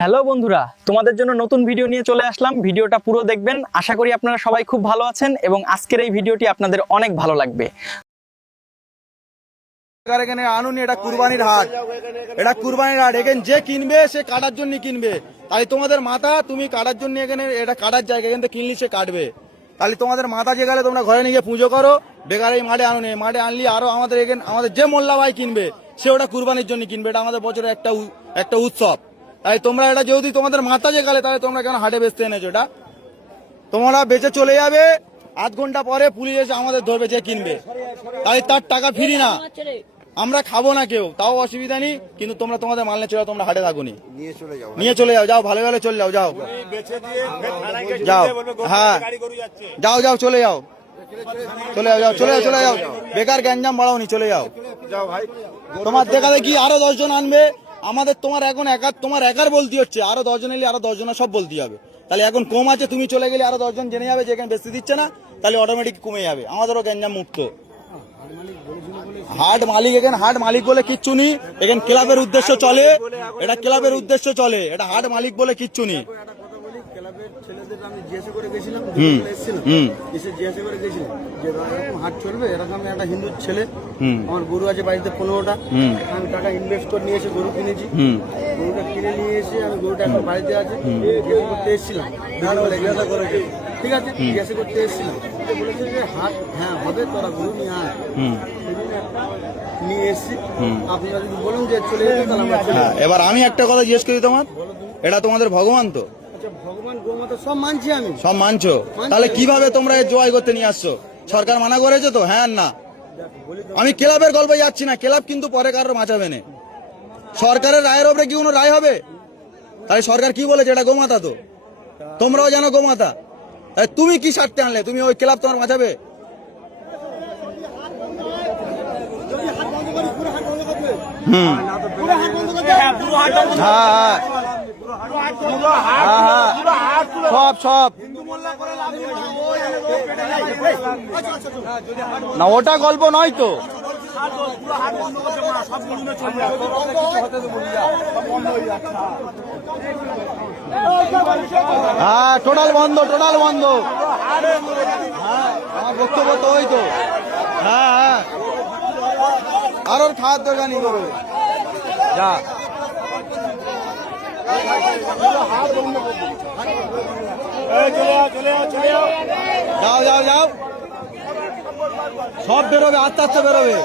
Hello বন্ধুরা, তোমাদের জন্য নতুন ভিডিও নিয়ে চলে আসলাম। ভিডিওটা পুরো দেখবেন। আশা করি আপনারা সবাই খুব ভালো আছেন এবং আজকের এই ভিডিওটি আপনাদের অনেক ভালো লাগবে। এখানে আনুন, এটা কুরবানির হাট, এটা কুরবানির হাট। এখানে যে কিনবে সে কাটার জন্য কিনবে। তাই তোমাদের মাথা তুমি কাটার জন্য এখানে, এটা কাটার জায়গা, এখান থেকে কিনলি সে কাটবে। তাহলে তোমাদের মাথা যে গেলে তোমরা ঘরে নিয়ে গিয়ে পুজো করো, বেকার এই মাঠে আনুন। এই মাঠে আনলি আরো আমাদের এখানে আমাদের যে মোল্লা ভাই কিনবে সে ওটা কুরবানির জন্য কিনবে। এটা আমাদের বছরের একটা উৎসব। তাই তোমরা এটা যদি তোমাদের মাথা যে গেলে, তাহলে তোমরা কেন হাটে বেচতে এনেছো? এটা তোমরা বেচে চলে যাবে, আধ ঘন্টা পরে পুলিশ এসে আমাদের ধরবে যে কিনবে। তাই তার টাকা ফিরি না, আমরা খাবো না কেউ, তাও অসুবিধা নেই। কিন্তু তোমরা তোমাদের মাল নিয়ে চলে যাও, তোমরা হাটে থাকুনি, নিয়ে চলে যাও, যাও ভালো ভালো চলে যাও, যাও যাও, হ্যাঁ যাও যাও চলে যাও, চলে যাও, যাও চলে যাও, চলে যাও, বেকার গ্যাঞ্জাম বাড়াওনি, চলে যাও। তোমার দেখা দেখি আরো 10 জন আনবে আমাদের, তোমার এখন তোমার একার বলতে হচ্ছে, আরো 10 জন এলে আরো 10 জনের সব বলতে হবে। তাহলে এখন কম আছে, তুমি চলে গেলে আরো 10 জন জেনে যাবে যে এখানে বেশি দিচ্ছে না, তাহলে অটোমেটিক কমে যাবে, আমাদেরও গ্যাঞ্জাম মুক্ত। হাট মালিক, এখানে হাট মালিক বলে কিচ্ছু নেই, এখানে ক্লাবের উদ্দেশ্য চলে, এটা ক্লাবের উদ্দেশ্য চলে, এটা হাট মালিক বলে কিচ্ছু নেই। হাট চলবে এরকম একটা হিন্দু ছেলে, আমার গরু আছে বাড়িতে 15টা, আমি টাকা ইনভেস্ট করে নিয়ে এসে গরু কিনেছি। গরুটা কিনে নিয়ে এসে আমি গরুটা এখন বাড়িতে আছে, জিজ্ঞাসা করতে এসেছিলাম, জিজ্ঞাসা করে ঠিক আছে, জিজ্ঞাসা করতে এসেছিলাম, বলেছে যে হাট হ্যাঁ হবে, তোরা গরু নিয়ে আয়। নিয়ে এসেছি, আপনারা যদি বলুন যে চলে যেতে, তাহলে আমরা চলে যাবো। এবার আমি একটা কথা জিজ্ঞেস করি, তোমার এটা তোমাদের ভগবান তো? ভগবান গোমাতা সব মানছি আমি, সব মানছো, তাহলে কিভাবে তোমরা জয় করতে নিয়ে আসছো? সরকার মানা করেছে তো? হ্যাঁ না, আমি ক্লাবের গল্পে যাচ্ছি না, ক্লাব কিন্তু পরে কারোর বাঁচাবে না। সরকারের রায়ের ওপরে কি কোনো রায় হবে? তাই সরকার কি বলেছে? এটা গোমাতা তো, তোমরাও জানো গোমাতা। তাই তুমি কি স্বার্থে আনলে? তুমি ওই ক্লাব তোমার বাঁচাবে? সব সব না, ওটা গল্প নয় তো। হ্যাঁ টোটাল বন্ধ, টোটাল বন্ধ। হ্যাঁ আমার বক্তব্য তো ওই তো। হ্যাঁ হ্যাঁ, আর ওর খাওয়ার দরকার নেই, করো যা। যাও যাও যাও, সব বেরোবে, আস্তে আস্তে বেরোবে।